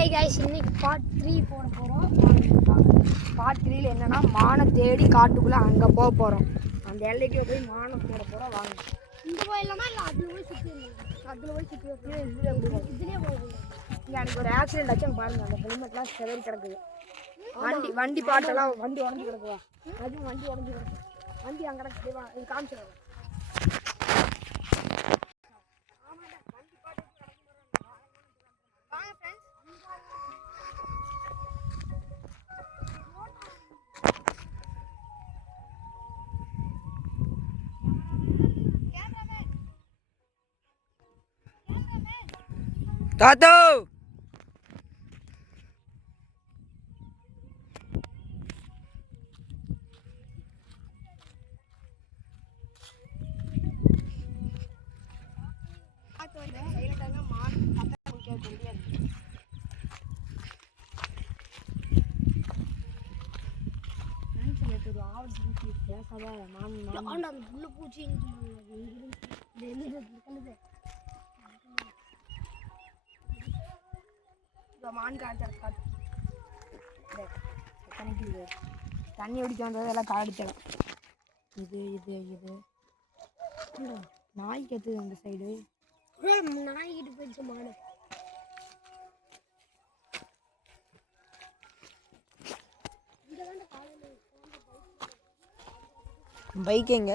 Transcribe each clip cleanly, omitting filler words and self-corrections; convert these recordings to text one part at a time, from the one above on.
Hi guys, இன்னைக்கு part 3 போட போகிறோம். பார்ட் 3ல என்னன்னா மானை தேடி காட்டுக்குள்ளே அங்கே போக போகிறோம். அந்த எல்லைக்கு போய் மானை போட போகிறோம். வாங்க, இங்கே போயிடலாமா இல்லை அதில் போய் சுற்றி அதில் போய் சுற்றி இதுலேயே போகுது. இங்கே எனக்கு ஒரு ஆக்சிடென்ட் ஆச்சு பாருங்க. அந்த ஹெல்மெட்லாம் செதறி கிடக்குது. வண்டி பாட்டெல்லாம் வண்டி உடஞ்சி கிடக்குவா. அதுவும் வண்டி உடஞ்சி கிடக்கு. வண்டி அங்கே கிடக்கு. இது காமிச்சிடுறேன். தாத்தோ தண்ணி குடிக்க வந்தது எல்லாம் காடிச்சிடும். இது இது இது நாய் கத்துது அந்த சைடு. நாய்கிட்டு போயிடுச்சு மாடு. பைக் எங்க?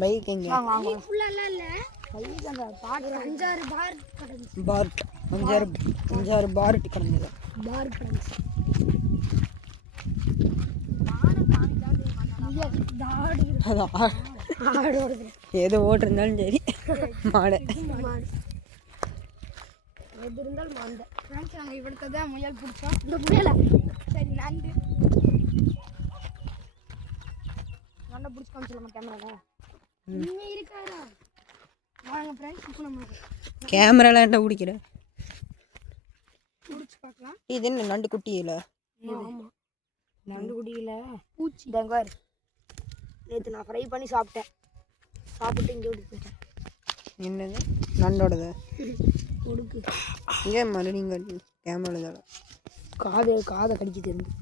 பைக் எங்க? ஃபுல்லாலாம் இல்லை, பைக் அந்த பாட்டு 5-6 பார் கிடந்துச்சு. பார்ட் 5-6 பார்ட் கிடந்தது. பார் கிடந்துச்சு. எது ஓட்டிருந்தாலும் சரி மாடு எது இருந்தாலும் மாந்த. நாங்கள் இவ்வளோ தான் முயல் பிடிச்சோம். இந்த புரியல. சரி, நண்டு நண்டை பிடிச்சி காமிச்சிடலாமா கேமராவை? இன்னும் இருக்காரா? வாங்க ஃப்ரெண்ட்ஸ், இப்போ நம்ம கேமரால என்ன பிடிக்கிற? பிடிச்சி பார்க்கலாம். இது என்ன நண்டு குட்டியில? ஆமாம், நண்டு குடியில் பூச்சி. தேங்காய் நேற்று நான் ஃப்ரை பண்ணி சாப்பிட்டேன். சாப்பிட்டு இங்கே ஓடி போயிட்டேன். என்னது நண்டோடது? கொடுக்கு இங்கே மறுபடியும் கேமரா காதை கடிச்சு தெரிஞ்சு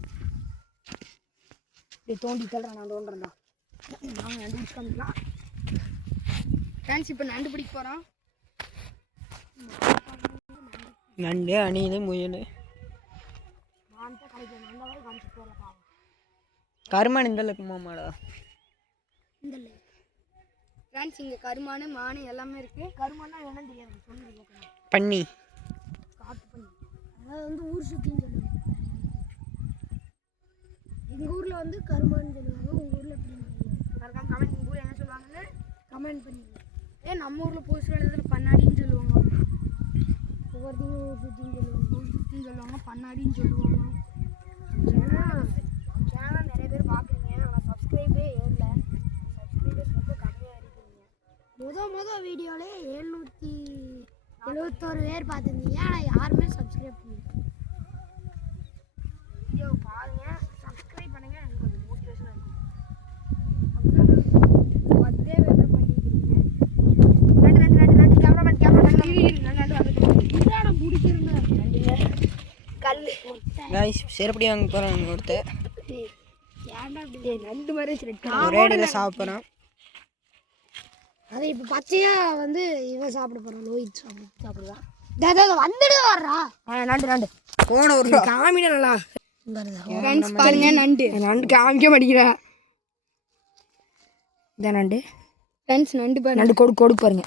இப்படி தோண்டி தள்ளுறேன். நான் தோன்றேன்டா. நாங்கள் நண்டு பிடிச்சி காமிக்கலாம் ஃப்ரெண்ட்ஸ். இப்போ நண்டு பிடிக்க போகிறோம். நண்டு அணில் முயல் நான் தான் கிடைக்கும். நண்டை வரை காமிச்சு போகிறப்பா. கருமான் இந்த இருக்குமா மாடா? இந்த ஃப்ரெண்ட்ஸ், இங்கே கருமானு மானு எல்லாமே இருக்குது. கருமானா என்னன்னு தெரியாது, சொல்லுங்க. பன்னி, காட்டு பண்ணி, அதாவது வந்து ஊர் சுற்றின்னு சொல்லுவாங்க. எங்கள் ஊரில் வந்து கருமான்னு சொல்லுவாங்க. உங்கள் ஊரில் எப்படி மறக்காம கமெண்ட். உங்கள் ஊர் என்ன சொல்லுவாங்கன்னு கமெண்ட் பண்ணுங்க. நம்ம ஊரில் போஸ்ட் எழுதுல பண்ணாடின்னு சொல்லுவாங்க. ஒவ்வொருத்தையும் ஊர் சுற்றின்னு சொல்லுவாங்க. ஊர் சுற்றின்னு சொல்லுவாங்க, பண்ணாடின்னு சொல்லுவாங்க. சேனல் நிறைய பேர் பார்க்குறீங்க, ஆனால் சப்ஸ்கிரைபே ஏறல. சப்ஸ்கிரைபர்ஸ் ரொம்ப கம்மியாக இருக்கிறீங்க. மொதல் வீடியோவிலே 771 பேர் பார்த்துருந்தீங்க, ஆனால் யாருமே சப்ஸ்கிரைப் பண்ணல. வீடியோ பாருங்கள், சப்ஸ்கிரைப் பண்ணுங்கள். எனக்கு கொஞ்சம் மோட்டிவேஷனாக இருக்கும். 10 பேர் பண்ணிக்கிறீங்க. நண்டு கேமராமேன் நண்டு இதான பிடிச்சிருந்தேன். கல் காய்ஸ் செருப்படி வாங்க போகிறோம். ஒருத்தர் ஏன்டா அப்படி நண்டு மாதிரி ஒரே அடியில் சாப்பிட்றோம். அதை இப்போ பச்சையாக வந்து இவன் சாப்பிட போகிறான். லோஹித் சாப்பிடுவான். வந்துட்டு வர்றா. நண்டு போன ஒரு காமினா நல்லா ஃப்ரெண்ட்ஸ் பாருங்க. நண்டு காமிக்க மாட்டேங்கிறா. இதான் நண்டு ஃப்ரெண்ட்ஸ். நண்டு பாருங்க. நண்டு கொடுக்கு பாருங்க.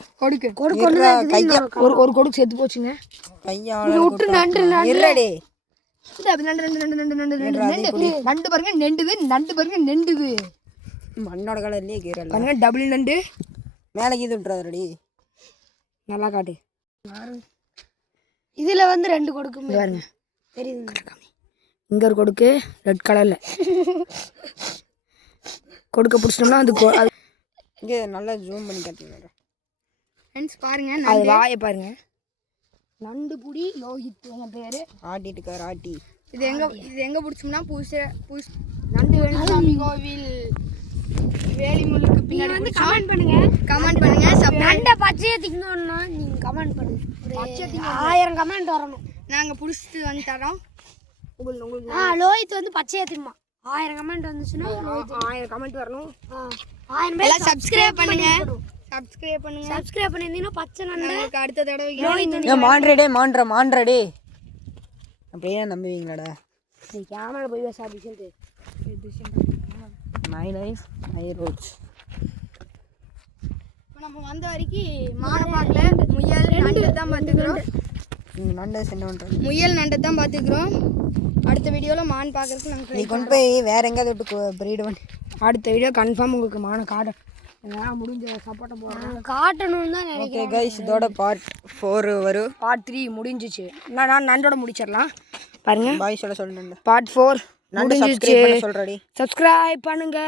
கையா ஒரு கொடுக்கு செத்து போச்சுங்க. கையால விட்டு நண்டு இருடே. நண்டு பாருங்க நெண்டுது. நண்டு பாருங்க நெண்டுது. மண்ணோட கலர்லயே கீரல் பாருங்க, டபுள் நண்டு. மேலே கீது விட்டுறாருடி. நல்லா காட்டு. இதுல வந்து 2 கொடுக்கு பாருங்க, தெரியுது. இங்க ஒரு கொடுக்கு ரெட் கலர்ல. கொடுக்க பிடிச்சிட்டோம்னா அது இங்கே நல்லா ஜூம் பண்ணி காட்டுங்க ஃப்ரெண்ட்ஸ். பாருங்க, அது வாயை பாருங்க. நண்டு புடி லோஹித் என் பேர். ஆட்டிட்டு இருக்கார் ஆட்டி. இது எங்கே பிடிச்சோம்னா நண்டு வேணுசாமி கோவில் வேலி முள்ளுக்கு நீங்க பின்னாடி வந்து கமெண்ட் பண்ணுங்க. கமெண்ட் பண்ணுங்க. நண்டை பச்சையை திங்கணும்னா நீங்க கமெண்ட் பண்ணுங்க. ஒரு 1000 கமெண்ட் வரணும். நாங்க புடிச்சிட்டு வந்து தரோம். உங்களுக்கு லோஹித் வந்து பச்சையை திம்மா. 1000 கமெண்ட் வந்துச்சுன்னா 1000 கமெண்ட் வரணும். 1000 பேர் எல்லாம் சப்ஸ்கிரைப் பண்ணுங்க. சப்ஸ்கிரைப் பண்ணுங்க. சப்ஸ்கிரைப் பண்ணிருந்தீங்கன்னா பச்சை நண்டை உங்களுக்கு அடுத்த தடவை லோஹித் வந்து ஏன் மாண்ட்ரடே மாண்ட்ரடே அப்படியே நம்புவீங்களாடா? நீ கேமரா போய் சாப்பிட்டு மை லைஃப் மை ரூட்ஸ். இப்போ நம்ம வந்த வரைக்கும் மானை பார்க்கல, முயல் நண்டு தான் பார்த்துக்கிறோம். நீங்கள் நண்டை என்ன பண்ணுறது? முயல் நண்டை தான் பார்த்துக்கிறோம். அடுத்த வீடியோவில் மான் பார்க்கறதுக்கு நாங்கள் நீ கொண்டு போய் வேற எங்கேயாவது விட்டு ப்ரீடு பண்ணி அடுத்த வீடியோ கன்ஃபார்ம் உங்களுக்கு மானை காட்ட என்னால் முடிஞ்ச சப்போர்ட்டை போடுறேன். காட்டணும்னு தான் ஓகே நினைக்கிறேன். கைஸ், இதோட பார்ட் 4 வரும். பார்ட் 3 முடிஞ்சிச்சு. நான் நண்டோட முடிச்சிடலாம் பாருங்க. பாய் சொல்ல சொல்லுங்க. பார்ட் 4 நண்டு முடிஞ்சிச்சு. சப்ஸ்கிரைப் பண்ண சொல்றடி. சப்ஸ்கிரைப் பண்ணுங்க.